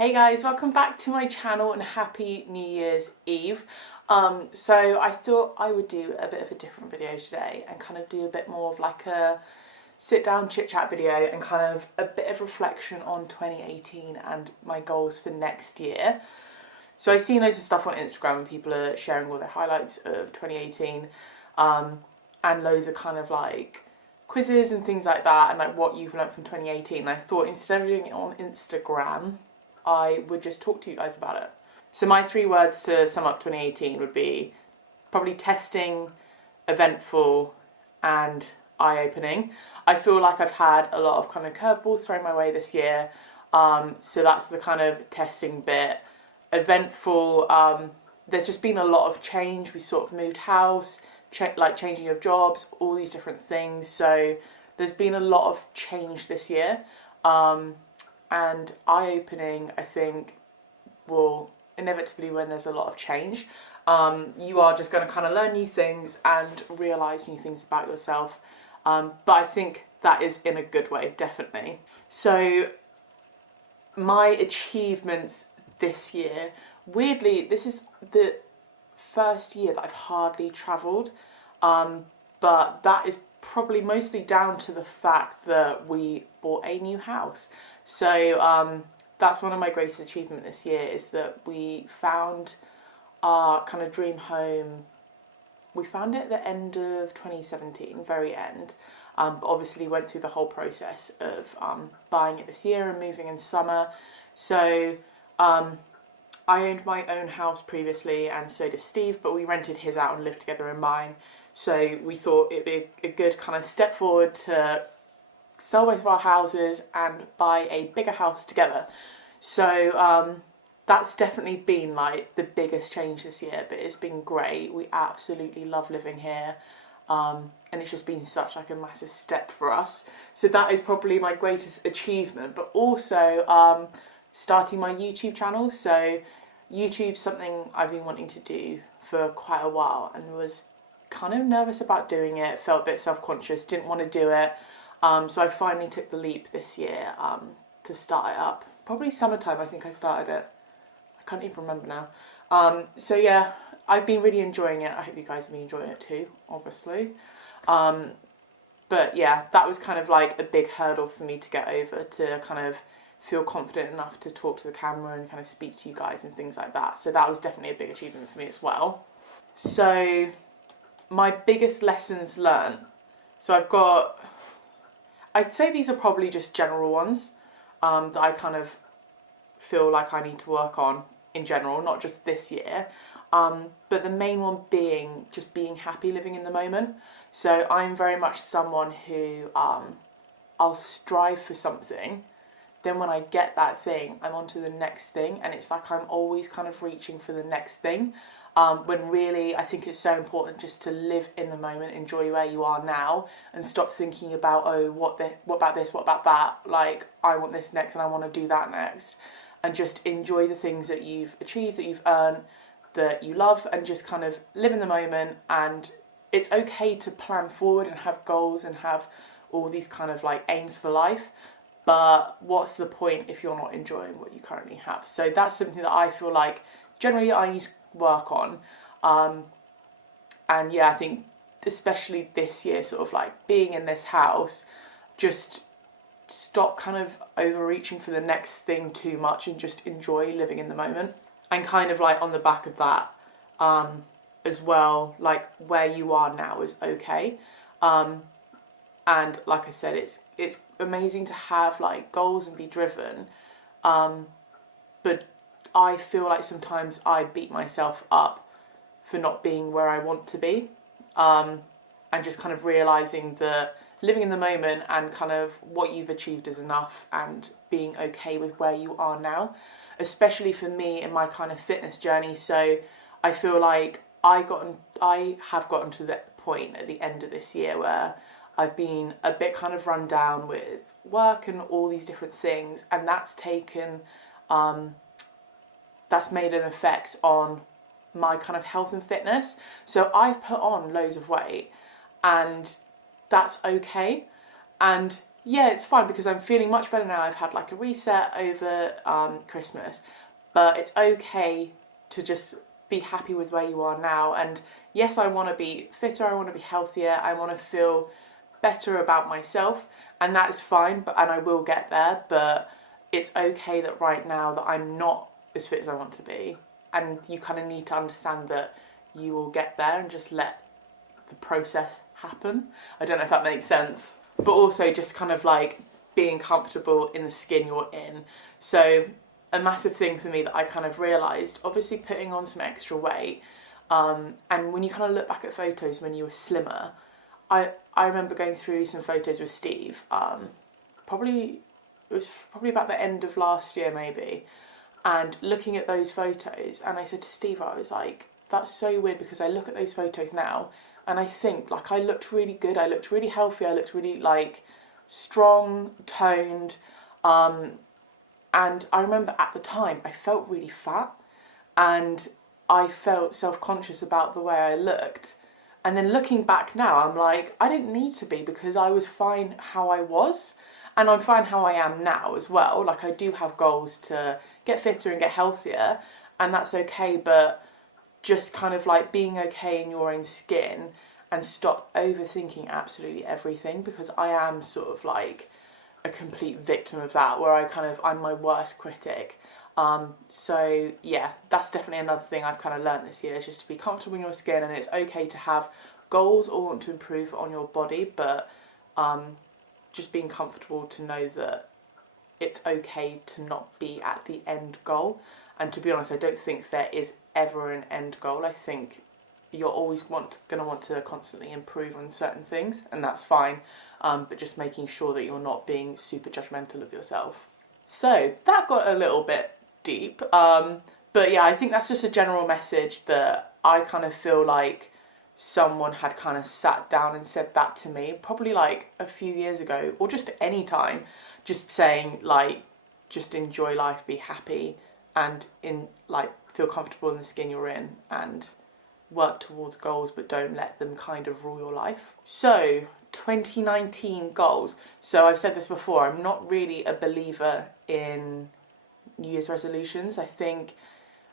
Hey guys, welcome back to my channel and happy New Year's Eve. So I thought I would do a bit of a different video today and kind of do a bit more of like a sit down chit chat video and kind of a bit of reflection on 2018 and my goals for next year. So I've seen loads of stuff on Instagram and people are sharing all their highlights of 2018 and loads of kind of like quizzes and things like that and like what you've learned from 2018. And I thought instead of doing it on Instagram, I would just talk to you guys about it. So my 3 words to sum up 2018 would be probably testing, eventful, and eye-opening. I feel like I've had a lot of kind of curveballs thrown my way this year. So that's the kind of testing bit. Eventful, there's just been a lot of change. We sort of moved house, like changing of jobs, all these different things. So there's been a lot of change this year. And eye-opening, I think, will inevitably, when there's a lot of change, you are just going to kind of learn new things and realise new things about yourself. But I think that is in a good way, definitely. So my achievements this year, weirdly, this is the first year that I've hardly travelled, but that is probably mostly down to the fact that we bought a new house. So that's one of my greatest achievements this year, is that we found our kind of dream home. We found it at the end of 2017, very end, but obviously went through the whole process of buying it this year and moving in summer. So I owned my own house previously, and so did Steve, but we rented his out and lived together in mine. So we thought it'd be a good kind of step forward to sell both of our houses and buy a bigger house together. So that's definitely been like the biggest change this year, but it's been great. We absolutely love living here, and it's just been such like a massive step for us. So that is probably my greatest achievement, but also starting my YouTube channel. So YouTube's something I've been wanting to do for quite a while and was kind of nervous about doing it, felt a bit self-conscious, didn't want to do it. So I finally took the leap this year to start it up. Probably summertime I think I started it. I can't even remember now. So yeah, I've been really enjoying it. I hope you guys have been enjoying it too, obviously. But yeah, that was kind of like a big hurdle for me to get over, to kind of feel confident enough to talk to the camera and kind of speak to you guys and things like that. So that was definitely a big achievement for me as well. So my biggest lessons learned. So I'd say these are probably just general ones that I kind of feel like I need to work on in general, not just this year. But the main one being just being happy living in the moment. So I'm very much someone who I'll strive for something. Then when I get that thing, I'm on to the next thing, and it's like I'm always kind of reaching for the next thing. When really I think it's so important just to live in the moment, enjoy where you are now, and stop thinking about, oh, what about this, what about that, like I want this next and I want to do that next, and just enjoy the things that you've achieved, that you've earned, that you love, and just kind of live in the moment. And it's okay to plan forward and have goals and have all these kind of like aims for life, but what's the point if you're not enjoying what you currently have? So that's something that I feel like generally I need to work on. And yeah, I think especially this year, sort of like being in this house, just stop kind of overreaching for the next thing too much and just enjoy living in the moment. And kind of like on the back of that as well, like where you are now is okay. And like I said, it's amazing to have like goals and be driven, but I feel like sometimes I beat myself up for not being where I want to be, and just kind of realising that living in the moment and kind of what you've achieved is enough, and being okay with where you are now, especially for me in my kind of fitness journey. So I feel like I have gotten to that point at the end of this year where I've been a bit kind of run down with work and all these different things, and that's made an effect on my kind of health and fitness. So I've put on loads of weight, and that's okay. And yeah, it's fine because I'm feeling much better now. I've had like a reset over Christmas, but it's okay to just be happy with where you are now. And yes, I want to be fitter, I want to be healthier, I want to feel better about myself, and that is fine, and I will get there, but it's okay that right now that I'm not as fit as I want to be. And you kind of need to understand that you will get there and just let the process happen. I don't know if that makes sense. But also just kind of like being comfortable in the skin you're in. So a massive thing for me that I kind of realised, obviously putting on some extra weight, and when you kind of look back at photos when you were slimmer, I remember going through some photos with Steve, it was probably about the end of last year maybe, and looking at those photos, and I said to Steve, I was like, that's so weird because I look at those photos now and I think like I looked really good, I looked really healthy, I looked really like strong, toned, and I remember at the time I felt really fat and I felt self-conscious about the way I looked. And then looking back now, I'm like, I didn't need to be because I was fine how I was. And I'm fine how I am now as well. Like I do have goals to get fitter and get healthier, and that's okay, but just kind of like being okay in your own skin and stop overthinking absolutely everything, because I am sort of like a complete victim of that, where I'm my worst critic. So yeah, that's definitely another thing I've kind of learned this year, is just to be comfortable in your skin, and it's okay to have goals or want to improve on your body, but just being comfortable to know that it's okay to not be at the end goal. And to be honest, I don't think there is ever an end goal. I think you're always going to want to constantly improve on certain things, and that's fine, but just making sure that you're not being super judgmental of yourself. So that got a little bit deep, but yeah, I think that's just a general message that I kind of feel like someone had kind of sat down and said that to me probably like a few years ago, or just any time, just saying like, just enjoy life, be happy, and in like feel comfortable in the skin you're in, and work towards goals, but don't let them kind of rule your life. So 2019 goals. So I've said this before, I'm not really a believer in New Year's resolutions. I think,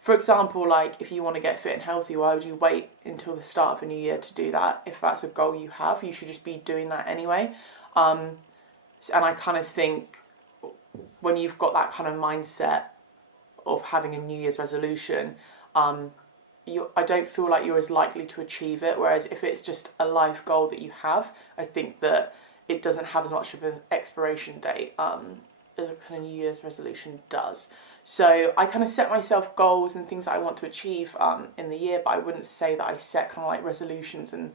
for example, like if you want to get fit and healthy, why would you wait until the start of a new year to do that? If that's a goal you have, you should just be doing that anyway. And I kind of think when you've got that kind of mindset of having a New Year's resolution, I don't feel like you're as likely to achieve it. Whereas if it's just a life goal that you have, I think that it doesn't have as much of an expiration date as a kind of New Year's resolution does. So I kind of set myself goals and things that I want to achieve in the year, but I wouldn't say that I set kind of like resolutions, and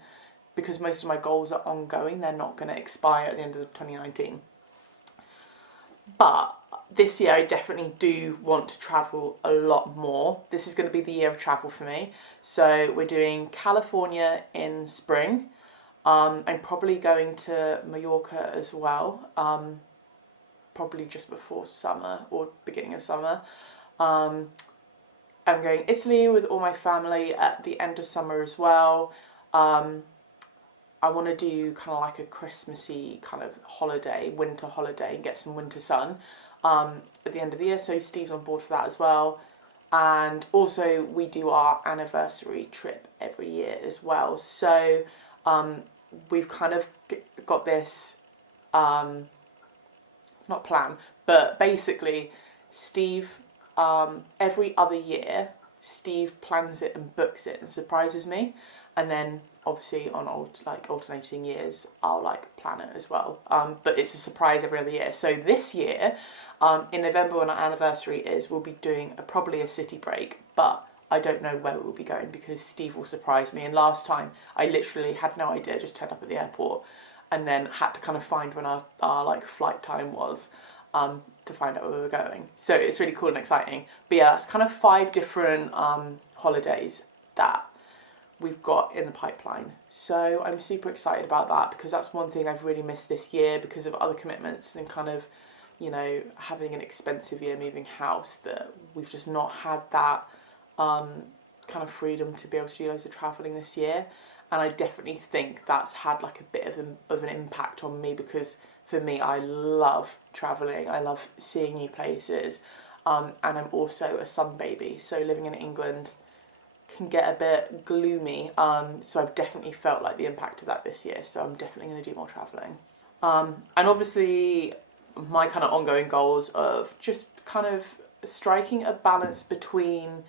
because most of my goals are ongoing, they're not going to expire at the end of 2019. But this year I definitely do want to travel a lot more. This is going to be the year of travel for me. So we're doing California in spring. I'm probably going to Mallorca as well, probably just before summer or beginning of summer. I'm going Italy with all my family at the end of summer as well. I want to do kind of like a Christmassy kind of holiday, winter holiday, and get some winter sun at the end of the year. So Steve's on board for that as well. And also we do our anniversary trip every year as well. So we've kind of got this, not plan, but basically Steve, every other year, Steve plans it and books it and surprises me. And then obviously on alternating years, I'll like plan it as well. But it's a surprise every other year. So this year, in November when our anniversary is, we'll be doing probably a city break, but I don't know where we'll be going because Steve will surprise me. And last time I literally had no idea, just turned up at the airport and then had to kind of find when our like flight time was to find out where we were going. So it's really cool and exciting. But yeah, that's kind of 5 different holidays that we've got in the pipeline. So I'm super excited about that because that's one thing I've really missed this year because of other commitments and kind of, you know, having an expensive year moving house, that we've just not had that kind of freedom to be able to do loads of travelling this year. and I definitely think that's had like a bit of an impact on me, because for me, I love travelling, I love seeing new places, and I'm also a sun baby, so living in England can get a bit gloomy, so I've definitely felt like the impact of that this year, so I'm definitely going to do more travelling. And obviously my kind of ongoing goals of just kind of striking a balance between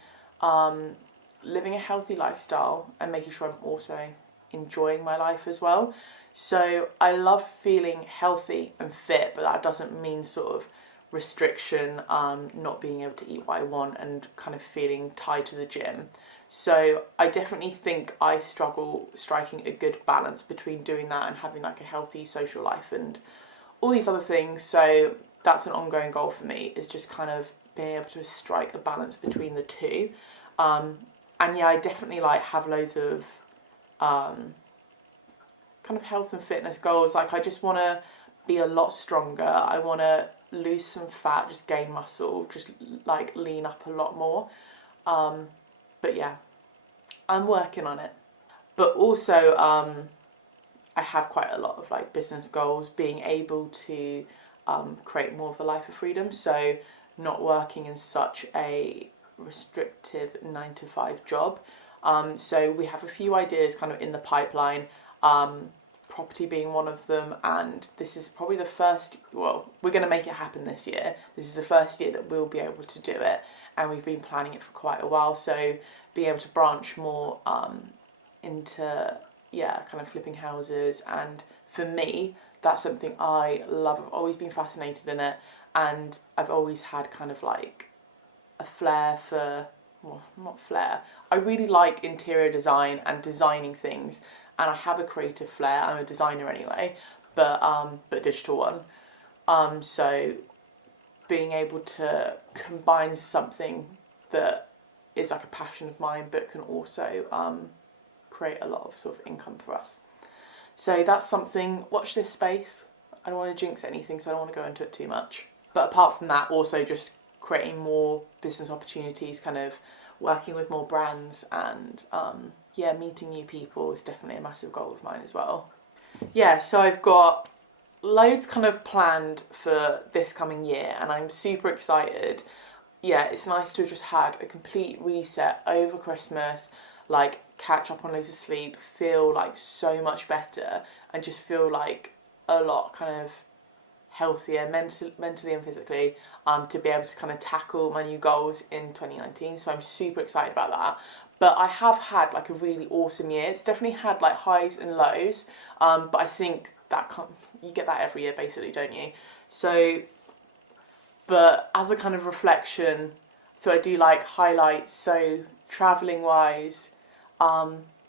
living a healthy lifestyle and making sure I'm also enjoying my life as well. So I love feeling healthy and fit, but that doesn't mean sort of restriction, not being able to eat what I want and kind of feeling tied to the gym. So I definitely think I struggle striking a good balance between doing that and having like a healthy social life and all these other things. So that's an ongoing goal for me, is just kind of being able to strike a balance between the two. And yeah, I definitely like have loads of kind of health and fitness goals. Like I just want to be a lot stronger. I want to lose some fat, just gain muscle, just like lean up a lot more. But yeah, I'm working on it. But also, I have quite a lot of like business goals, being able to create more of a life of freedom. So not working in such a restrictive 9-to-5 job. So we have a few ideas kind of in the pipeline, property being one of them, and this is probably the first, well, we're going to make it happen this year. This is the first year that we'll be able to do it, and we've been planning it for quite a while, so being able to branch more into, yeah, kind of flipping houses. And for me, that's something I love. I've always been fascinated in it, and I've always had kind of like a flair for, well, not flair, I really like interior design and designing things, and I have a creative flair. I'm a designer anyway, but digital one. So being able to combine something that is like a passion of mine but can also create a lot of sort of income for us. So that's something, watch this space. I don't want to jinx anything, so I don't want to go into it too much. But apart from that, also just creating more business opportunities, kind of working with more brands, and yeah, meeting new people is definitely a massive goal of mine as well. Yeah, so I've got loads kind of planned for this coming year, and I'm super excited. Yeah, it's nice to have just had a complete reset over Christmas, like catch up on loads of sleep, feel like so much better, and just feel like a lot kind of healthier mentally and physically, to be able to kind of tackle my new goals in 2019. So I'm super excited about that. But I have had like a really awesome year. It's definitely had like highs and lows, but I think that you get that every year basically, don't you? So, but as a kind of reflection, so I do like highlights. So traveling wise,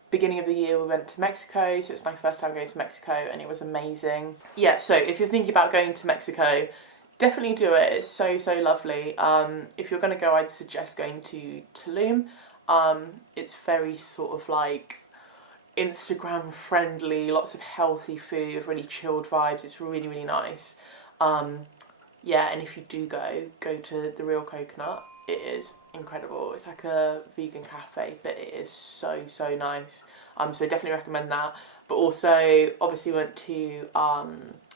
beginning of the year we went to Mexico, so it's my first time going to Mexico, and it was amazing. Yeah, so if you're thinking about going to Mexico, definitely do it. It's so lovely. If you're going to go, I'd suggest going to Tulum. It's very sort of like Instagram friendly, lots of healthy food, really chilled vibes. It's really nice. Yeah, and if you do go to the Real Coconut. It is incredible. It's like a vegan cafe, but it is so nice. So definitely recommend that. But also, obviously, went to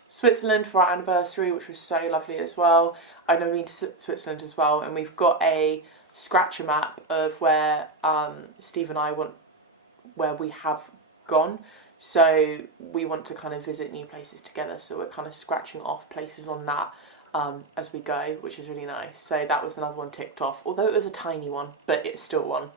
Switzerland for our anniversary, which was so lovely as well. I've never been to Switzerland as well, and we've got a scratcher map of where Steve and I where we have gone. So we want to kind of visit new places together. So we're kind of scratching off places on that as we go, which is really nice. So that was another one ticked off, although it was a tiny one, but it's still one.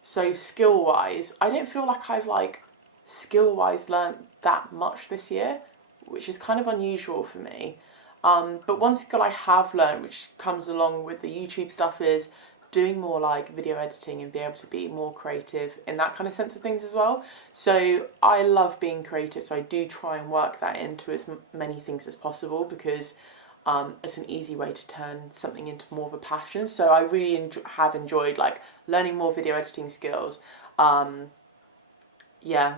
So skill wise, I don't feel like I've like skill wise learned that much this year, which is kind of unusual for me. But one skill I have learned, which comes along with the YouTube stuff, is doing more like video editing and be able to be more creative in that kind of sense of things as well. So I love being creative, so I do try and work that into as many things as possible, because it's an easy way to turn something into more of a passion. So I really have enjoyed like learning more video editing skills. Yeah,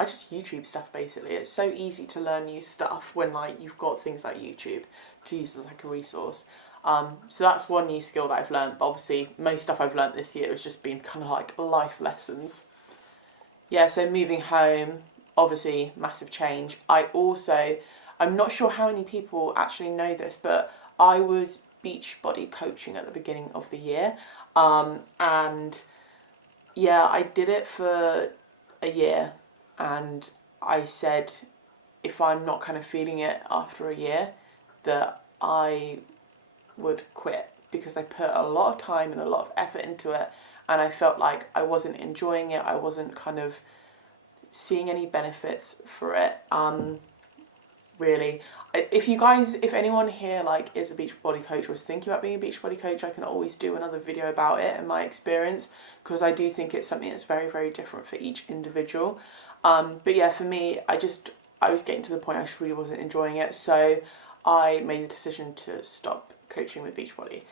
I just YouTube stuff basically. It's so easy to learn new stuff when like you've got things like YouTube to use as like a resource. So that's one new skill that I've learned. But obviously most stuff I've learned this year has just been kind of like life lessons. yeah, so moving home, obviously massive change. I'm not sure how many people actually know this, but I was Beachbody coaching at the beginning of the year. And yeah, I did it for a year, and I said if I'm not kind of feeling it after a year, that I would quit, because I put a lot of time and a lot of effort into it, and I felt like I wasn't enjoying it. I wasn't kind of seeing any benefits for it. Really, if anyone here like is a Beachbody coach or is thinking about being a Beachbody coach, I can always do another video about it and my experience, because I do think it's something that's very, very different for each individual. But yeah, for me, I was getting to the point I really wasn't enjoying it, so I made the decision to stop coaching with Beachbody.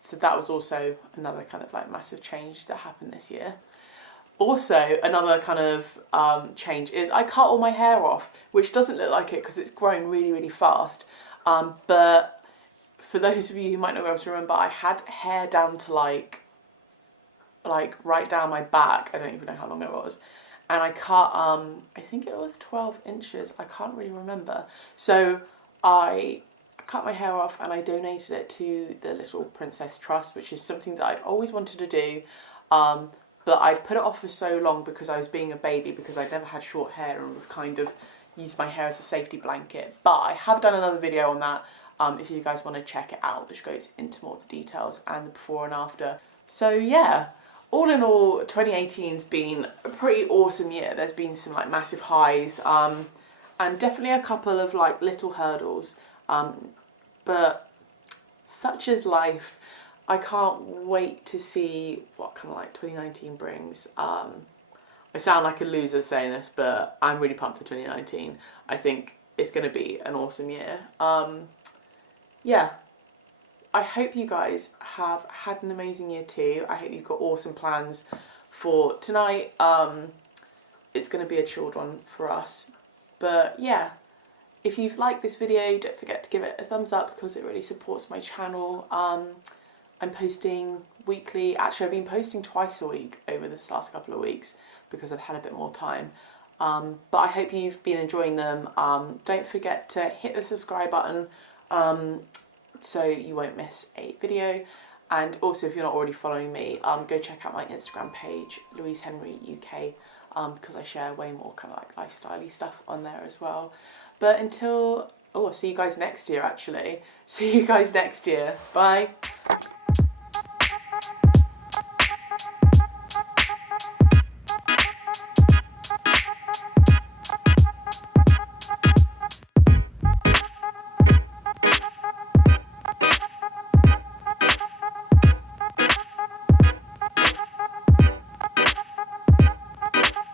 So that was also another kind of like massive change that happened this year. Also, another kind of change is I cut all my hair off, which doesn't look like it because it's grown really, really fast. But for those of you who might not be able to remember, I had hair down to like right down my back. I don't even know how long it was. And I cut, I think it was 12 inches. I can't really remember. So I cut my hair off and I donated it to the Little Princess Trust, which is something that I'd always wanted to do. But I'd put it off for so long because I was being a baby, because I'd never had short hair and was kind of used my hair as a safety blanket. But I have done another video on that if you guys want to check it out, which goes into more of the details and the before and after. So yeah, all in all, 2018's been a pretty awesome year. There's been some like massive highs and definitely a couple of like little hurdles. But such is life. I can't wait to see what kind of like 2019 brings. I sound like a loser saying this, but I'm really pumped for 2019. I think it's going to be an awesome year. Yeah, I hope you guys have had an amazing year too. I hope you've got awesome plans for tonight. It's going to be a chilled one for us. But yeah, if you've liked this video, don't forget to give it a thumbs up because it really supports my channel. I'm posting weekly. Actually, I've been posting twice a week over this last couple of weeks because I've had a bit more time. But I hope you've been enjoying them. Don't forget to hit the subscribe button so you won't miss a video. And also, if you're not already following me, go check out my Instagram page, louisehenryuk, because I share way more kind of like lifestyle-y stuff on there as well. But until, I'll see you guys next year actually. See you guys next year. Bye.